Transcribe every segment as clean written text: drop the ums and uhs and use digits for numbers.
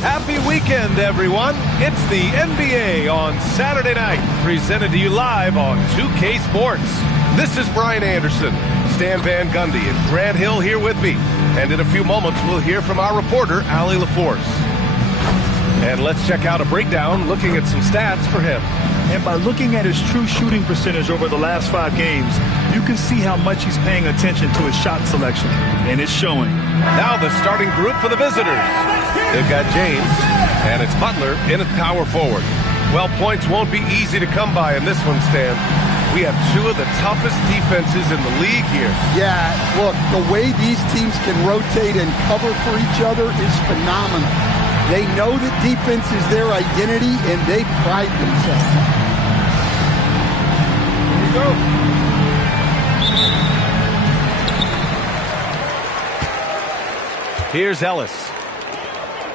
Happy weekend, everyone. It's the NBA on Saturday night, presented to you live on 2K Sports. This is Brian Anderson, Stan Van Gundy, and Grant Hill here with me. And in a few moments, we'll hear from our reporter, Allie LaForce. And let's check out a breakdown looking at some stats for him. And by looking at his true shooting percentage over the last 5 games, you can see how much he's paying attention to his shot selection. And it's showing. Now the starting group for the visitors. They've got James, and it's Butler in at power forward. Well, points won't be easy to come by in this one, Stan. We have 2 of the toughest defenses in the league here. Yeah, look, the way these teams can rotate and cover for each other is phenomenal. They know that defense is their identity, and they pride themselves on it. Here we go. Here's Ellis.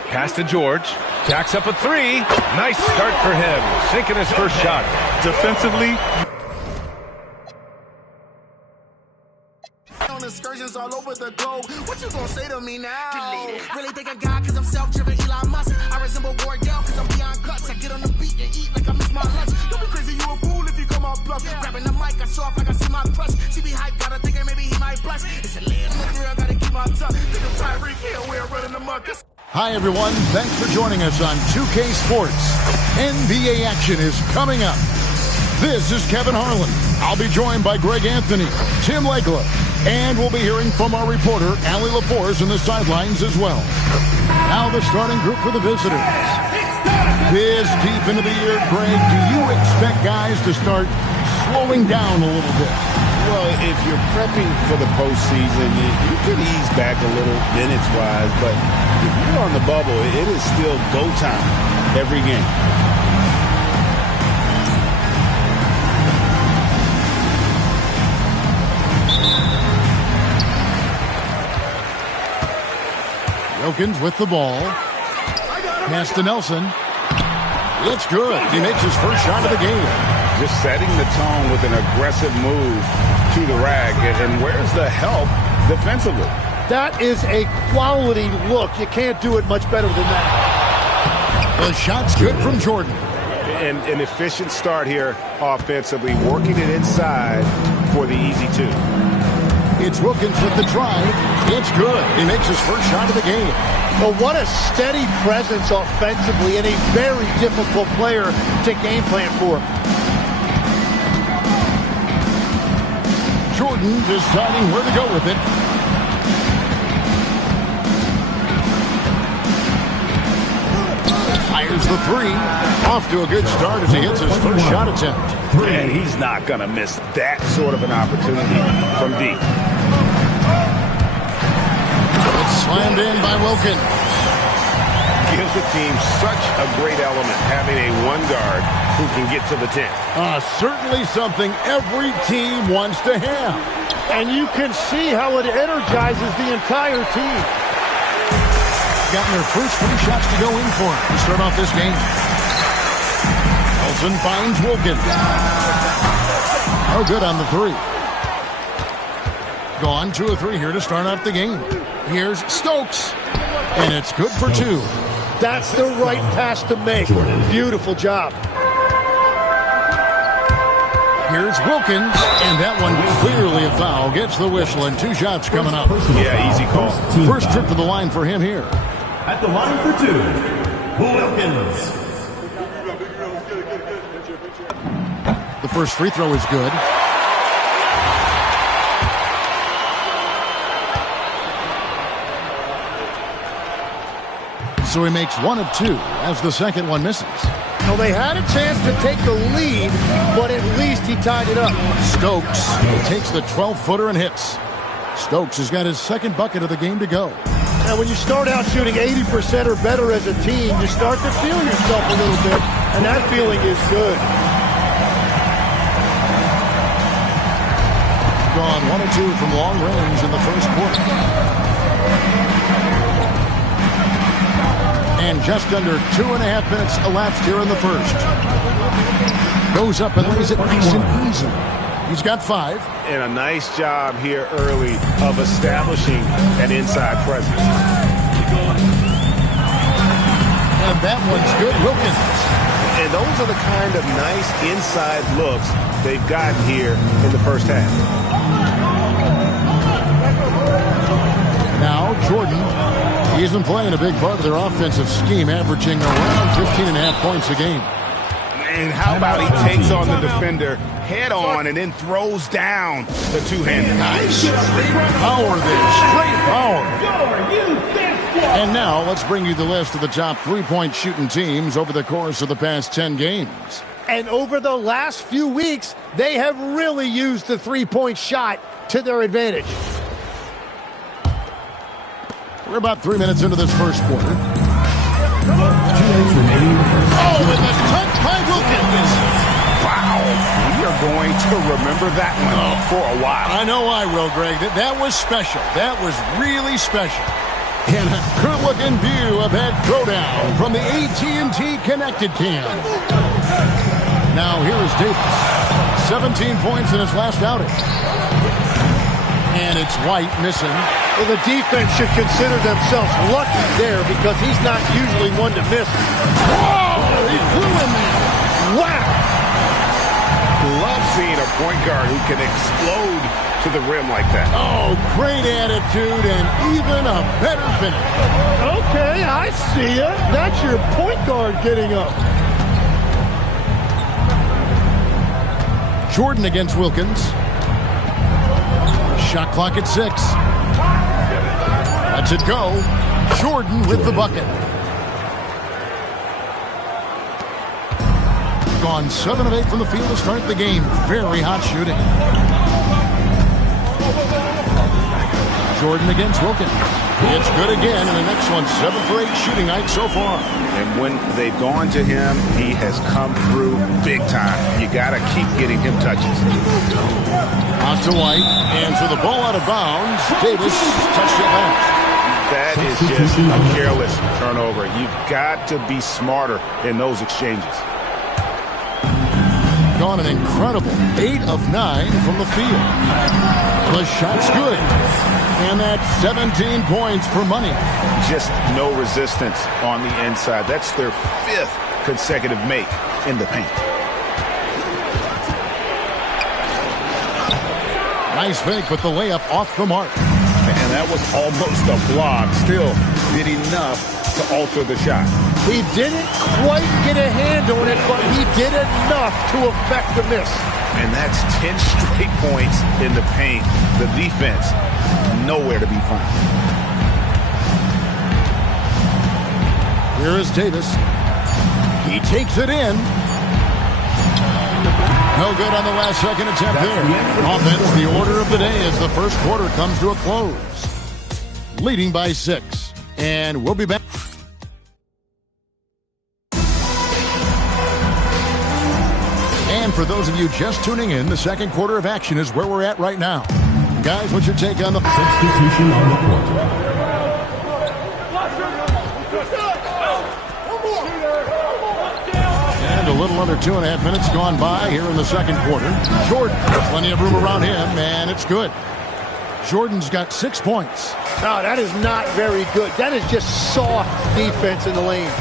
Pass to George. Jacks up a 3. Nice start for him. Sinking his first shot. Defensively, excursions all over the globe. What you gonna say to me now? Really think I got cause I'm self-driven Elon Musk. I resemble Wardell cause I'm beyond guts. I get on the beat and eat like I miss my lunch. Don't be crazy, you a fool if you come out bluff. Grabbing the mic, I saw off like I see my crush. She be hyped, gotta think maybe he might blush. It's a land in the grill, gotta keep my tongue. Think of Tyreek Hill, we're running the muck. Hi everyone, thanks for joining us on 2K Sports. NBA action is coming up. This is Kevin Harlan. I'll be joined by Greg Anthony, Tim Legler, and we'll be hearing from our reporter, Allie LaForce, in the sidelines as well. Now the starting group for the visitors. This deep into the year, Greg, do you expect guys to start slowing down a little bit? Well, if you're prepping for the postseason, you could ease back a little minutes-wise, but if you're on the bubble, it is still go time every game. Wilkins with the ball. Pass to Nelson. It's good. He makes his first shot of the game. Just setting the tone with an aggressive move to the rack. And where's the help defensively? That is a quality look. You can't do it much better than that. The shot's good from Jordan. And an efficient start here offensively, working it inside for the easy 2. It's Wilkins with the drive. It's good. He makes his first shot of the game. Well, what a steady presence offensively and a very difficult player to game plan for. Jordan deciding where to go with it. Fires the 3. Off to a good start as he hits his first shot attempt. And he's not going to miss that sort of an opportunity from deep. It's slammed in by Wilkins. Gives the team such a great element having a 1 guard who can get to the 10. Certainly something every team wants to have. And you can see how it energizes the entire team. Gotten their first 3 shots to go in for him to start off this game. Nelson finds Wilkins. No good on the 3. Gone 2 of 3 here to start out the game. Here's Stokes. And it's good for 2. That's the right pass to make. Beautiful job. Here's Wilkins, and that one clearly a foul. Gets the whistle, and 2 shots coming up. Yeah, easy call. First trip to the line for him here. At the line for 2, Wilkins. The first free throw is good. So he makes 1 of 2 as the second one misses. Well, they had a chance to take the lead, but at least he tied it up. Stokes takes the 12-footer and hits. Stokes has got his second bucket of the game to go. Now, when you start out shooting 80% or better as a team, you start to feel yourself a little bit, and that feeling is good. Gone 1 of 2 from long range in the first quarter. And just under 2.5 minutes elapsed here in the first. Goes up and lays it nice and easy. He's got 5. And a nice job here early of establishing an inside presence. that one's good. Wilkins. And those are the kind of nice inside looks they've gotten here in the first half. Now, Jordan, he's been playing a big part of their offensive scheme, averaging around 15.5 points a game. And how about he takes on the defender head on and then throws down the two-handed. Nice. Straight power there. Straight power. And now let's bring you the list of the top three-point shooting teams over the course of the past 10 games. And over the last few weeks, they have really used the three-point shot to their advantage. We're about 3 minutes into this first quarter. Oh, and the touch by Wilkins. Wow. We are going to remember that one for a while. I know I will, Greg. That was special. That was really special. And a good-looking view of that throwdown from the AT&T Connected Cam. Now, here is Davis. 17 points in his last outing. And it's White missing. Well, the defense should consider themselves lucky there because he's not usually one to miss. Whoa! He flew in there. Wow! Love seeing a point guard who can explode to the rim like that. Oh, great attitude and even a better finish. Okay, I see it. That's your point guard getting up. Jordan against Wilkins. Shot clock at 6. Lets it go. Jordan with the bucket. Gone 7 of 8 from the field to start the game. Very hot shooting. Jordan against Wilkins. It's good again, and the next one 7 for 8 shooting night so far. And when they've gone to him, he has come through big time. You got to keep getting him touches. Out to White, and for the ball out of bounds, Davis touched it back. That is just a careless turnover. You've got to be smarter in those exchanges. Gone an incredible 8 of 9 from the field. The shot's good. And that's 17 points for money. Just no resistance on the inside. That's their 5th consecutive make in the paint. Nice fake, but the layup off the mark. And that was almost a block. Still did enough to alter the shot. He didn't quite get a hand on it, but he did enough to affect the miss. And that's 10 straight points in the paint. The defense, nowhere to be found. Here is Davis. He takes it in. No good on the last second attempt there. Offense, the order of the day as the first quarter comes to a close. Leading by 6. And we'll be back. And for those of you just tuning in, the second quarter of action is where we're at right now. Guys, what's your take on the substitution on the court? And a little under 2.5 minutes gone by here in the second quarter. Jordan, plenty of room around him, and it's good. Jordan's got 6 points. No, that is not very good. That is just soft defense in the lane.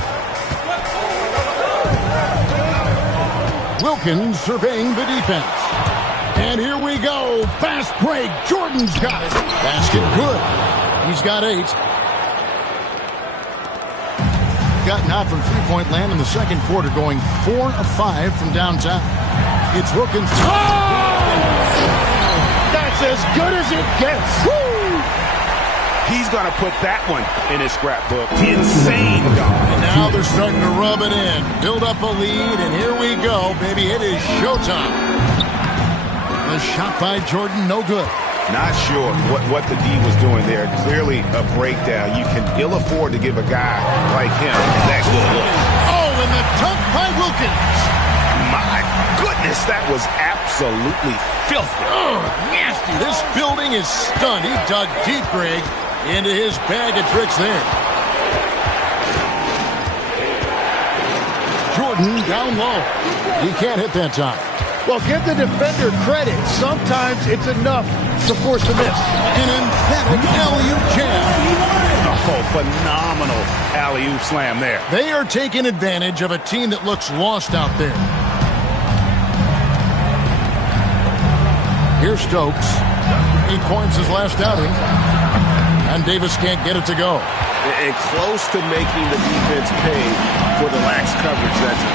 Wilkins surveying the defense. And here we go. Fast break. Jordan's got it. Basket good. He's got 8. Gotten hot from three-point land in the second quarter, going 4 of 5 from downtown. It's Wilkins. That's as good as it gets. Woo! He's going to put that one in his scrapbook. Insane, God. And now they're starting to rub it in. Build up a lead, and here we go, baby. It is showtime. The shot by Jordan, no good. Not sure what the D was doing there. Clearly a breakdown. You can ill afford to give a guy like him that good look. Oh, and the dunk by Wilkins. My goodness, that was absolutely filthy. Oh, nasty. This building is stunned. He dug deep, Greg, into his bag of tricks there. Jordan down low. He can't hit that time. Well, give the defender credit. Sometimes it's enough to force a miss. An emphatic alley-oop jam. Oh, phenomenal alley-oop slam there. They are taking advantage of a team that looks lost out there. Here's Stokes. 8 points his last outing. And Davis can't get it to go. And close to making the defense pay for the lax coverage. That's it.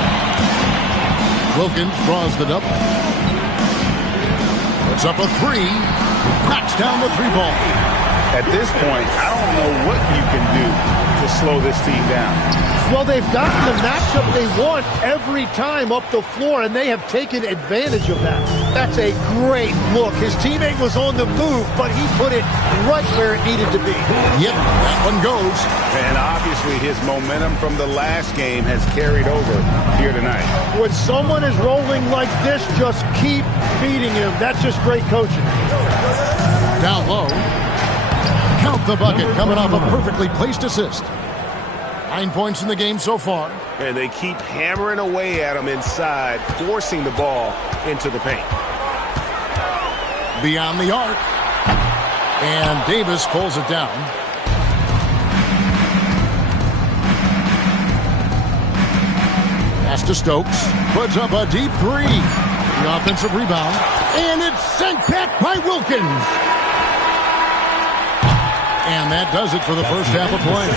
Wilkins draws the double. Puts up a 3. Knocks down the 3-ball. At this point, I don't know what you can do to slow this team down. Well, they've gotten the matchup they want every time up the floor, and they have taken advantage of that. That's a great look. His teammate was on the move, but he put it right where it needed to be. Yep, that one goes. And obviously his momentum from the last game has carried over here tonight. When someone is rolling like this, just keep feeding him. That's just great coaching. Down low. Count the bucket coming off a perfectly placed assist. 9 points in the game so far. And they keep hammering away at him inside, forcing the ball into the paint. Beyond the arc. And Davis pulls it down. Pass to Stokes. Puts up a deep 3. The offensive rebound. And it's sent back by Wilkins. And that does it for the first half of play.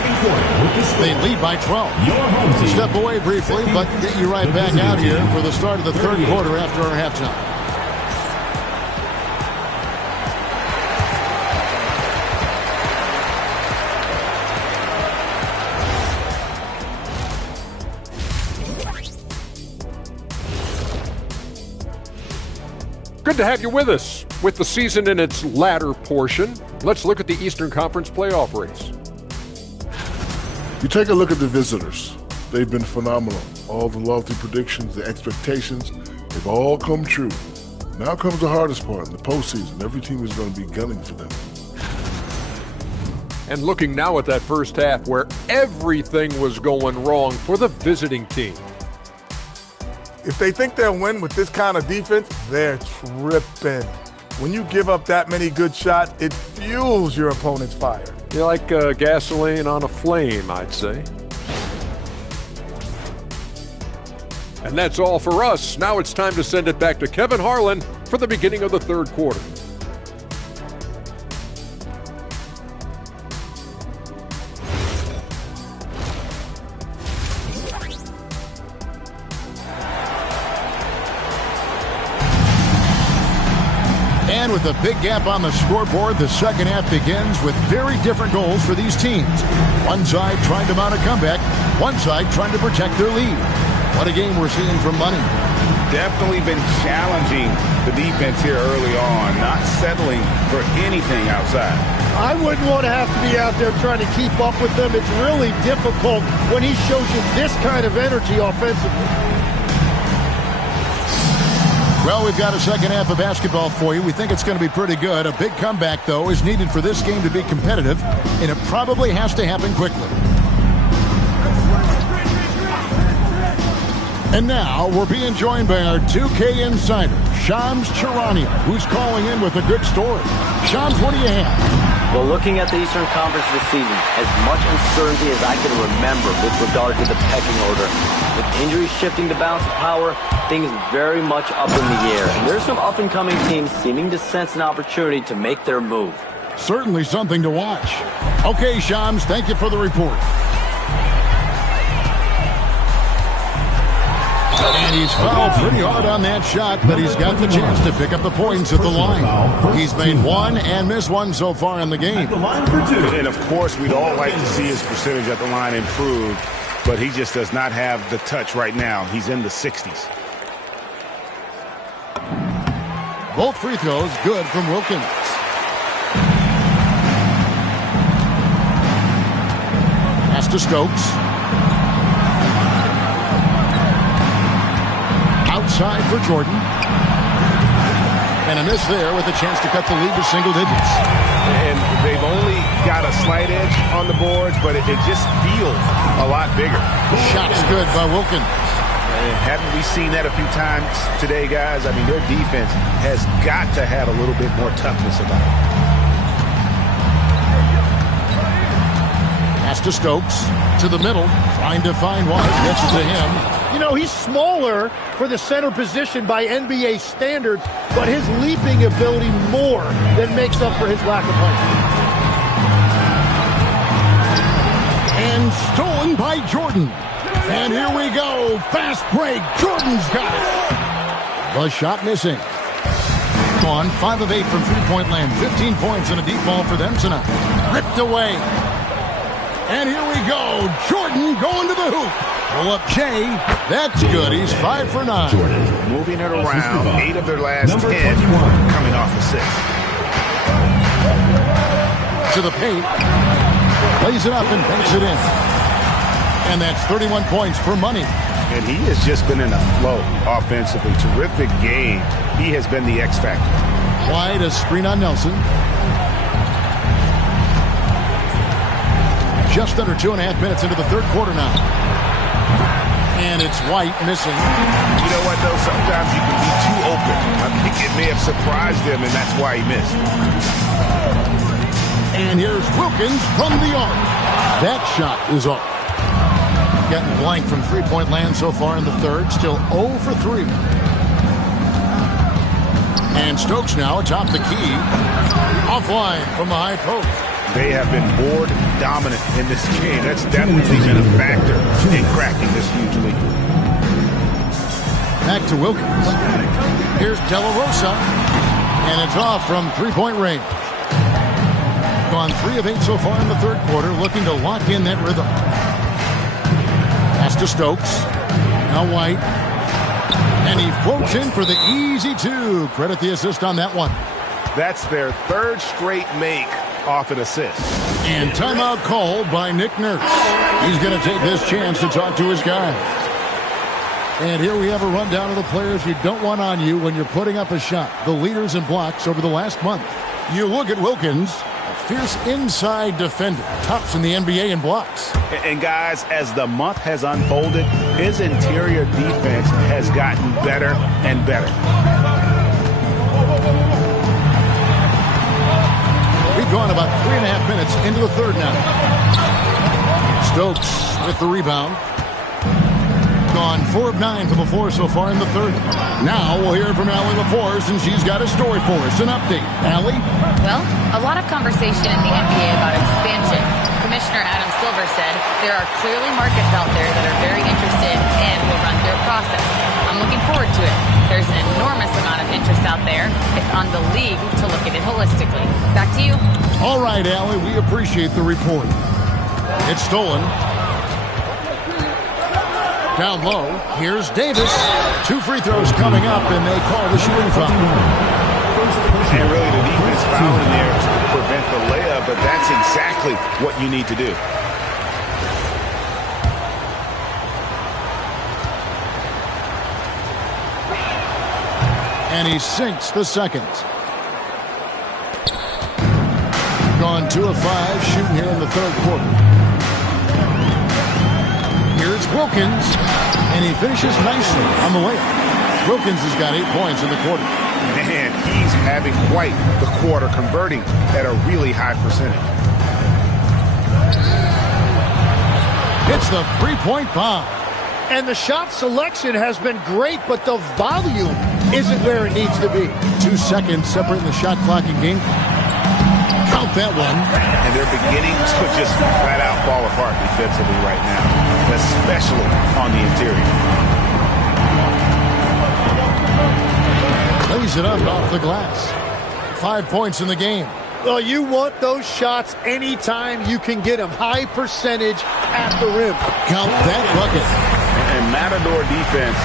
They lead by 12. Step away briefly, but get you right back out here for the start of the third quarter after our halftime. Good to have you with us. With the season in its latter portion, let's look at the Eastern Conference playoff race. You take a look at the visitors. They've been phenomenal. All the lofty predictions, the expectations, they've all come true. Now comes the hardest part, in the postseason. Every team is going to be gunning for them. And looking now at that first half where everything was going wrong for the visiting team. If they think they'll win with this kind of defense, they're tripping. When you give up that many good shots, it fuels your opponent's fire. You're like gasoline on a flame, I'd say. And that's all for us. Now it's time to send it back to Kevin Harlan for the beginning of the third quarter. And with a big gap on the scoreboard, the second half begins with very different goals for these teams. One side trying to mount a comeback, one side trying to protect their lead. What a game we're seeing from Money. Definitely been challenging the defense here early on, not settling for anything outside. I wouldn't want to have to be out there trying to keep up with them. It's really difficult when he shows you this kind of energy offensively. Well, we've got a second half of basketball for you. We think it's going to be pretty good. A big comeback, though, is needed for this game to be competitive, and it probably has to happen quickly. And now we're being joined by our 2K insider, Shams Charania, who's calling in with a good story. Shams, what do you have? Well, looking at the Eastern Conference this season, as much uncertainty as I can remember with regard to the pecking order. With injuries shifting the balance of power, things very much up in the air. And there's some up-and-coming teams seeming to sense an opportunity to make their move. Certainly something to watch. Okay, Shams, thank you for the report. And he's fouled pretty hard on that shot, but he's got the chance to pick up the points at the line. He's made one and missed one so far in the game. And, of course, we'd all like to see his percentage at the line improve, but he just does not have the touch right now. He's in the 60s. Both free throws good from Wilkins. Pass to Stokes. Outside for Jordan. And a miss there with a chance to cut the lead to single digits. And they've only got a slight edge on the boards, but it just feels a lot bigger. Shot's good by Wilkins. Haven't we seen that a few times today, guys? I mean, their defense has got to have a little bit more toughness about it. Pass to Stokes, to the middle, trying to find one. Gets it to him. You know, he's smaller for the center position by NBA standards, but his leaping ability more than makes up for his lack of height. And stolen by Jordan. And here we go. Fast break. Jordan's got it. The shot missing. On 5 of 8 from three-point land. 15 points and a deep ball for them tonight. Ripped away. And here we go. Jordan going to the hoop. Pull up Jay. That's good. He's 5 for 9. Jordan moving it around. 8 of their last 10 coming off assists. To the paint. Plays it up and banks it in. And that's 31 points for money. And he has just been in a flow offensively. Terrific game. He has been the X factor. Wide, a screen on Nelson. Just under 2.5 minutes into the third quarter now. And it's White missing. You know what, though? Sometimes you can be too open. I think it may have surprised him, and that's why he missed. And here's Wilkins from the arc. That shot is off. Getting blank from three-point land so far in the third. Still 0 for 3. And Stokes now atop the key. Offline from the high post. They have been board dominant in this game. That's definitely been a factor in cracking this huge lead. Back to Wilkins. Here's De La Rosa. And it's off from three-point range. Gone 3 of 8 so far in the third quarter, looking to lock in that rhythm. Pass to Stokes. Now White. And he floats in for the easy 2. Credit the assist on that one. That's their 3rd straight make off an assist. And timeout called by Nick Nurse. He's going to take this chance to talk to his guys. And here we have a rundown of the players you don't want on you when you're putting up a shot. The leaders in blocks over the last month. You look at Wilkins, a fierce inside defender. Tops in the NBA in blocks. And guys, as the month has unfolded, his interior defense has gotten better and better. We've gone about 3.5 minutes into the third now. Stokes with the rebound. Gone 4 of 9 from the floor so far in the third. Now we'll hear from Allie LaForce, and she's got a story for us. An update. Allie? Well, a lot of conversation in the NBA about expansion. Commissioner Adam Silver said there are clearly markets out there that are very interested and will run their process. I'm looking forward to it. There's an enormous amount of interest out there. It's on the league to look at it holistically. Back to you. All right, Allie, we appreciate the report. It's stolen. Down low, here's Davis. 2 free throws coming up, and they call the shooting foul. And really, the defense fouling there to prevent the layup, but that's exactly what you need to do. And he sinks the second. Gone 2 of 5, shooting here in the third quarter. Here's Wilkins, and he finishes nicely on the layup. Wilkins has got 8 points in the quarter. Man, he's having quite the quarter, converting at a really high percentage. It's the 3-point bomb. And the shot selection has been great, but the volume isn't where it needs to be. 2 seconds separating the shot clock and game clock. Count that one. And they're beginning to just flat out fall apart defensively right now, especially on the interior. Lays it up off the glass. 5 points in the game. Well, you want those shots anytime you can get them. High percentage at the rim. Count that bucket. And Matador defense,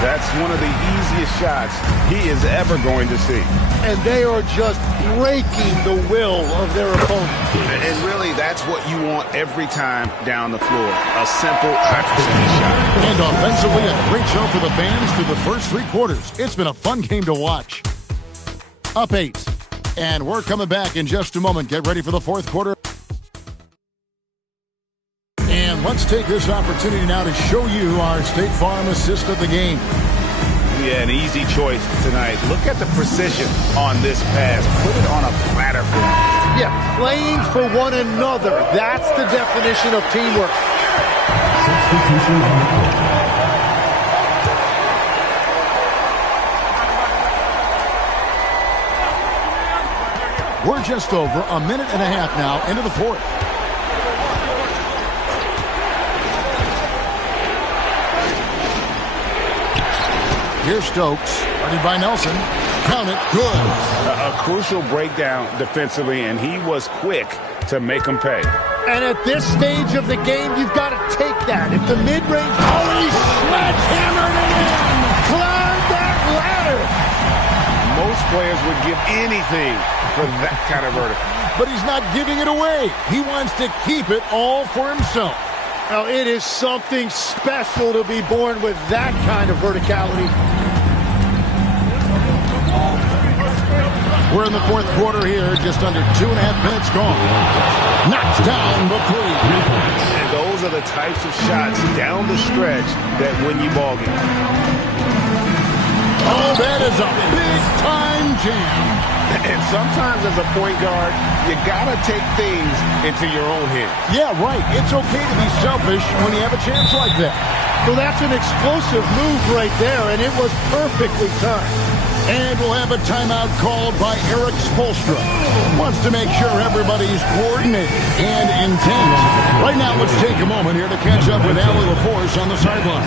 that's one of the easiest shots he is ever going to see. And they are just breaking the will of their opponent. And really, that's what you want every time down the floor. A simple, high-percentage shot. And offensively, a great show for the fans through the first 3 quarters. It's been a fun game to watch. Up 8. And we're coming back in just a moment. Get ready for the fourth quarter. And once let's take this opportunity now to show you our State Farm assist of the game. Yeah, an easy choice tonight. Look at the precision on this pass. Put it on a platter for him. Yeah, playing for one another. That's the definition of teamwork. Substitution on the court. We're just over a minute and a half now into the fourth. Here's Stokes, guarded by Nelson. Count it, good. A crucial breakdown defensively, and he was quick to make him pay. And at this stage of the game, you've got to take that. If the mid-range... Oh, he sledgehammered it in! Climb that ladder! Most players would give anything for that kind of verdict. But he's not giving it away. He wants to keep it all for himself. Now, it is something special to be born with that kind of verticality. We're in the fourth quarter here, just under 2.5 minutes gone. Knocks down the three. And those are the types of shots down the stretch that win you ball games. Oh, that is a big-time jam. And sometimes as a point guard, you got to take things into your own hands. Yeah, right. It's okay to be selfish when you have a chance like that. Well, that's an explosive move right there, and it was perfectly timed. And we'll have a timeout called by Eric Spoelstra. Wants to make sure everybody's coordinated and in tandem. Right now, let's take a moment here to catch up with Allie LaForce on the sideline.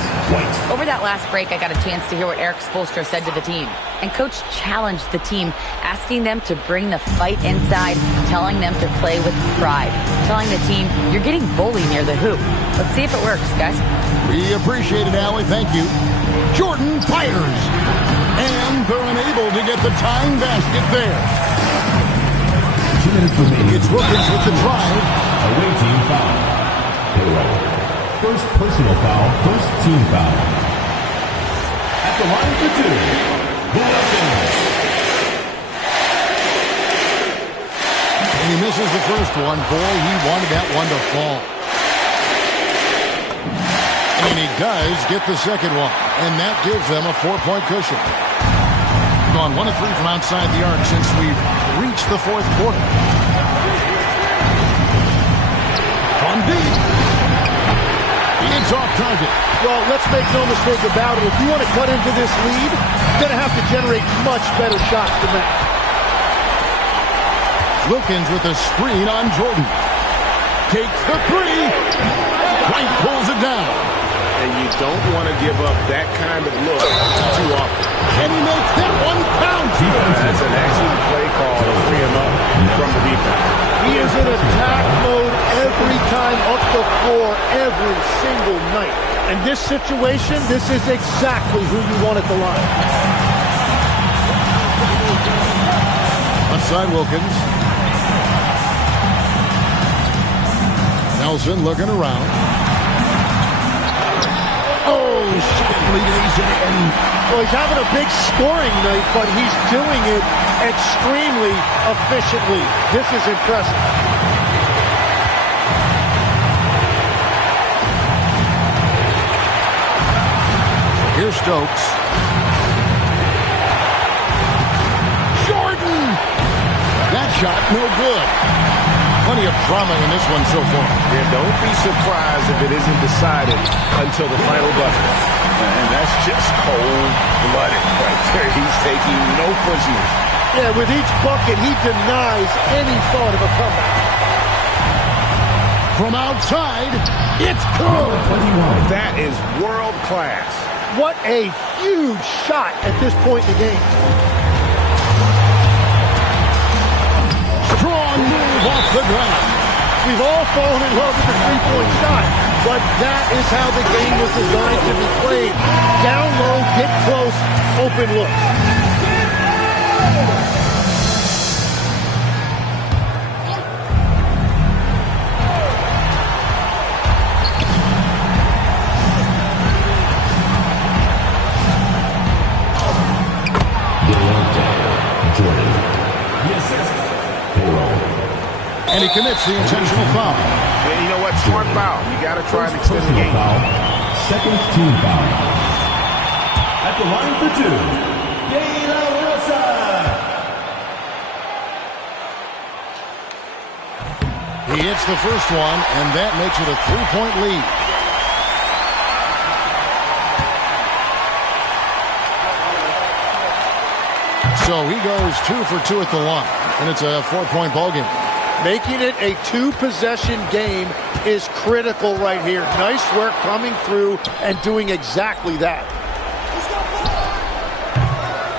Over that last break, I got a chance to hear what Eric Spoelstra said to the team. And Coach challenged the team, asking them to bring the fight inside, telling them to play with pride, telling the team, you're getting bullied near the hoop. Let's see if it works, guys. We appreciate it, Allie. Thank you. Jordan fires. And they're unable to get the tying basket there. 2 minutes remaining. It's Wilkins with the drive. Away team foul. First personal foul, first team foul. At the line for two, Wilkins. And he misses the first one. Boy, he wanted that one to fall. And he does get the second one. And that gives them a 4-point cushion. Gone 1 of 3 from outside the arc since we've reached the fourth quarter. From deep. It's off target. Well, let's make no mistake about it. If you want to cut into this lead, you're going to have to generate much better shots than that. Wilkins with a screen on Jordan. Takes the three. White pulls it down. And you don't want to give up that kind of look too often. And he makes that one count. That's an excellent play call to free him up from the defense. He is in attack mode every time up the floor, every single night. In this situation, this is exactly who you want at the line. Left side, Wilkins. Nelson looking around. Oh, well, he's having a big scoring night, but he's doing it extremely efficiently. This is impressive. Here's Stokes. Jordan! That shot, no good. Plenty of drama in this one so far. Yeah, don't be surprised if it isn't decided until the final buzzer. And that's just cold-blooded right there. He's taking no prisoners. Yeah, with each bucket, he denies any thought of a comeback. From outside, it's good. That is world class. What a huge shot at this point in the game. Strong move off the glass. We've all fallen in love with the three-point shot, but that is how the game was designed to be played. Down low, get close, open look. And he commits the intentional foul. And you know what? smart foul. You got to try and extend the game. Foul. Second team foul. At the line for two, De La Rosa. He hits the first one, and that makes it a 3-point lead. So he goes 2 for 2 at the line, and it's a 4-point ball game. Making it a 2-possession game is critical right here. Nice work coming through and doing exactly that.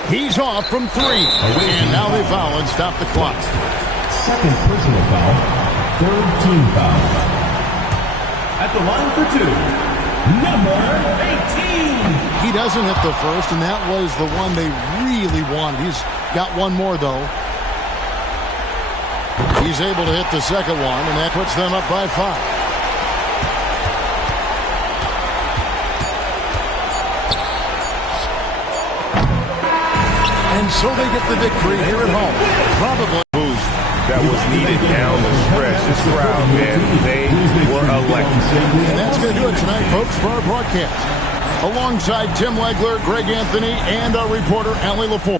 He's off from 3, and now they foul and stop the clock. Second personal foul, third team foul. At the line for two, number 18. He doesn't hit the first, and that was the one they really wanted. He's got one more, though. He's able to hit the second one, and that puts them up by 5. And so they get the victory here at home. Probably boost that was needed down the stretch. This crowd, man, they were electric. And that's going to do it tonight, folks, for our broadcast. Alongside Tim Legler, Greg Anthony, and our reporter, Allie LaForge.